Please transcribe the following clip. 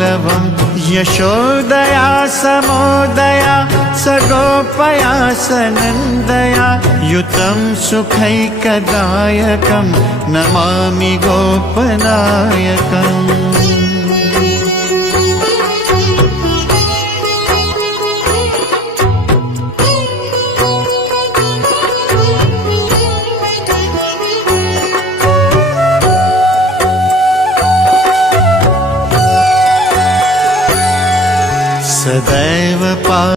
लवं यशोदया समोदया सगोपया सनन्दया युतं सुखैकदायकं Namami गोपनायकम्। Sadaiv